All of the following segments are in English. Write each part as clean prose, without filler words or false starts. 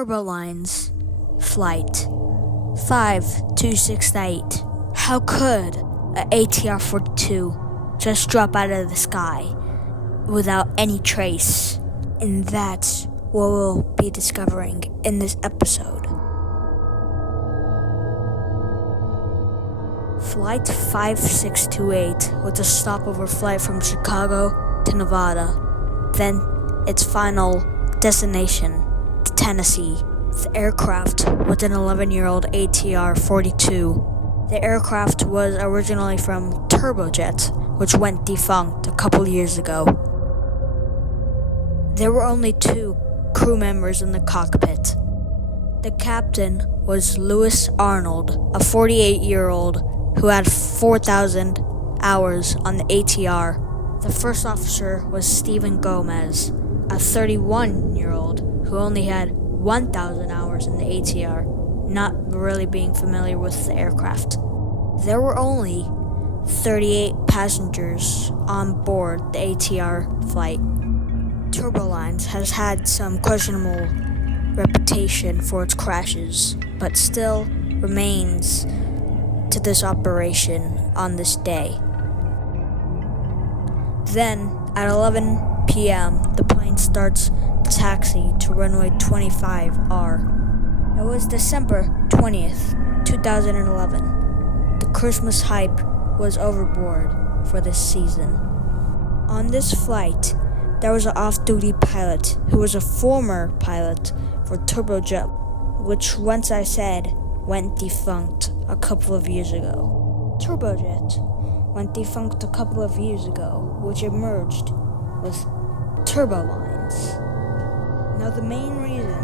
Turbolines Flight 5268. How could a ATR-42 just drop out of the sky without any trace? And that's what we'll be discovering in this episode. Flight 5628 was a stopover flight from Chicago to Nevada, then its final destination to Tennessee. The aircraft was an 11-year-old ATR-42. The aircraft was originally from Turbojet, which went defunct a couple years ago. There were only 2 crew members in the cockpit. The captain was Louis Arnold, a 48-year-old who had 4,000 hours on the ATR. The first officer was Stephen Gomez, a 31-year-old who only had 1,000 hours in the ATR, not really being familiar with the aircraft. There were only 38 passengers on board the ATR flight. Turbolines has had some questionable reputation for its crashes, but still remains to this operation on this day. Then, at 11 p.m., the plane starts the taxi to runway 25R. It was December 20th, 2011. The Christmas hype was overboard for this season. On this flight, there was an off-duty pilot who was a former pilot for Turbojet, which once I said went defunct a couple of years ago. Turbojet went defunct a couple of years ago, which emerged with Turbolines. Now the main reason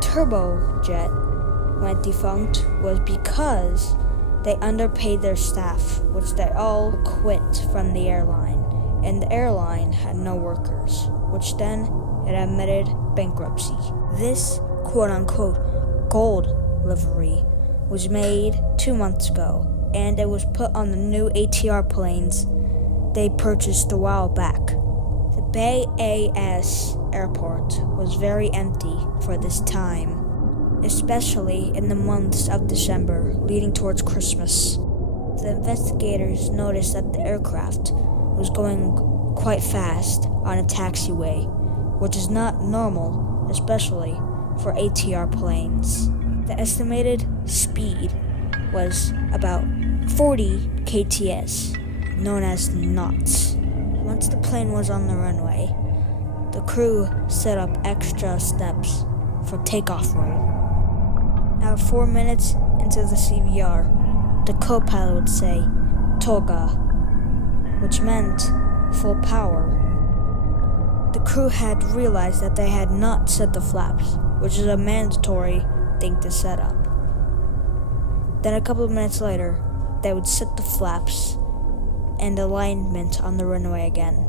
Turbojet went defunct was because they underpaid their staff, which they all quit from the airline, and the airline had no workers, which then it admitted bankruptcy. This quote-unquote gold livery was made 2 months ago, and it was put on the new ATR planes they purchased a while back. The Bay AS airport was very empty for this time, especially in the months of December leading towards Christmas. The investigators noticed that the aircraft was going quite fast on a taxiway, which is not normal, especially for ATR planes. The estimated speed was about 40 kts, known as knots. Once the plane was on the runway, the crew set up extra steps for takeoff roll. At 4 minutes into the CVR, the co-pilot would say, "Toga," which meant full power. The crew had realized that they had not set the flaps, which is a mandatory thing to set up. Then a couple of minutes later, they would set the flaps and alignment on the runway again.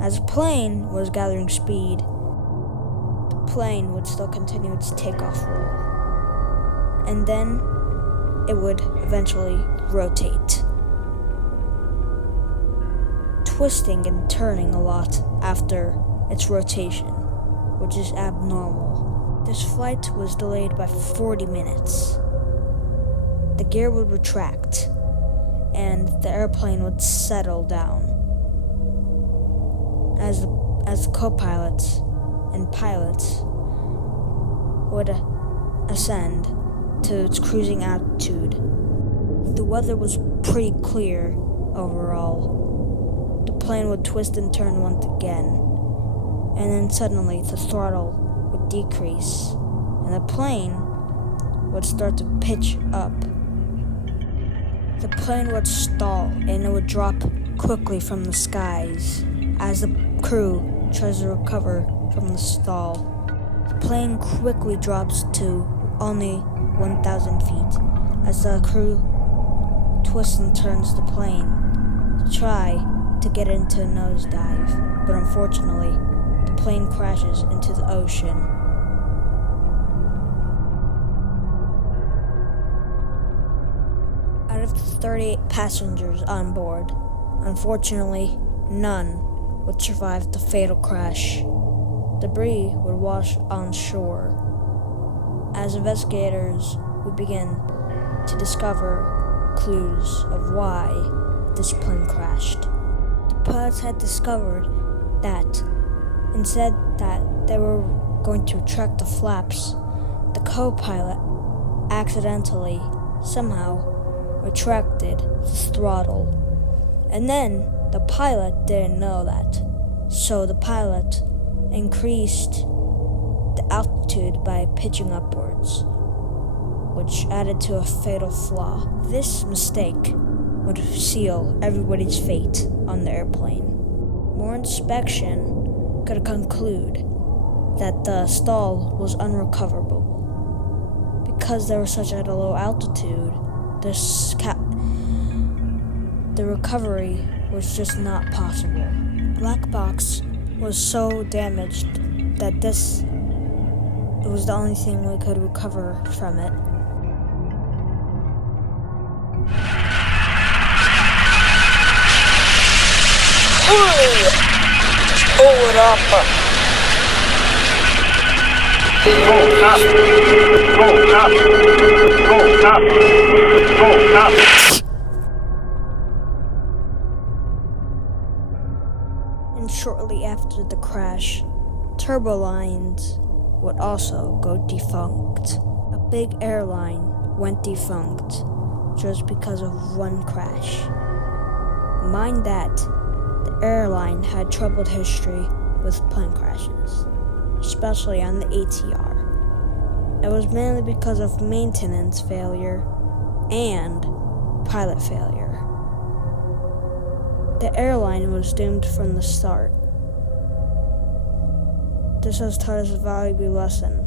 As the plane was gathering speed, the plane would still continue its takeoff roll, and then it would eventually rotate, twisting and turning a lot after its rotation, which is abnormal. This flight was delayed by 40 minutes. The gear would retract, and the airplane would settle down. As the co-pilots and pilots would ascend to its cruising altitude. The weather was pretty clear overall. The plane would twist and turn once again, and then suddenly the throttle would decrease, and the plane would start to pitch up. The plane would stall, and it would drop quickly from the skies as the crew tries to recover from the stall. The plane quickly drops to only 1,000 feet as the crew twists and turns the plane to try to get into a nosedive, but unfortunately, the plane crashes into the ocean. Out of the 38 passengers on board, unfortunately, none would survive the fatal crash. debris would wash on shore. As investigators would begin to discover clues of why this plane crashed. The pilots had discovered that instead that they were going to retract the flaps, the co-pilot accidentally somehow retracted the throttle. And then the pilot didn't know that. So the pilot increased the altitude by pitching upwards, which added to a fatal flaw. This mistake would seal everybody's fate on the airplane. More inspection could conclude that the stall was unrecoverable. Because they were such at a low altitude, the recovery was just not possible. Black box was so damaged that it was the only thing we could recover from it. Pull it up. Roll up. Roll up. Roll up. Roll up. And shortly after the crash, Turbolines would also go defunct. A big airline went defunct just because of one crash. Mind that, the airline had troubled history with plane crashes, especially on the ATR. It was mainly because of maintenance failure and pilot failure. The airline was doomed from the start. This has taught us a valuable lesson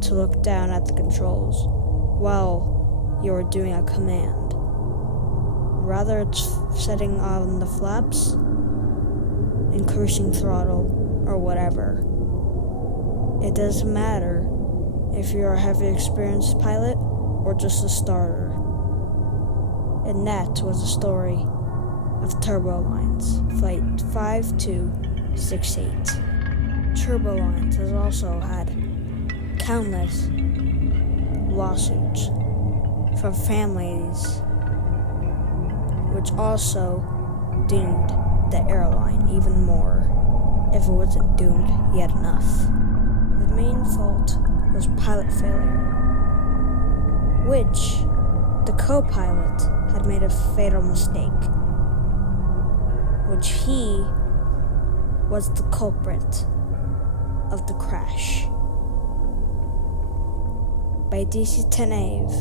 to look down at the controls while you are doing a command. Rather it's setting on the flaps, increasing throttle, or whatever. It doesn't matter if you're a heavy experienced pilot or just a starter. And that was the story of Turbolines, Flight 5268. Turbolines has also had countless lawsuits from families, which also doomed the airline even more if it wasn't doomed yet enough. The main fault was pilot failure, which the co-pilot had made a fatal mistake, which he was the culprit of the crash. By DC-10 Ave,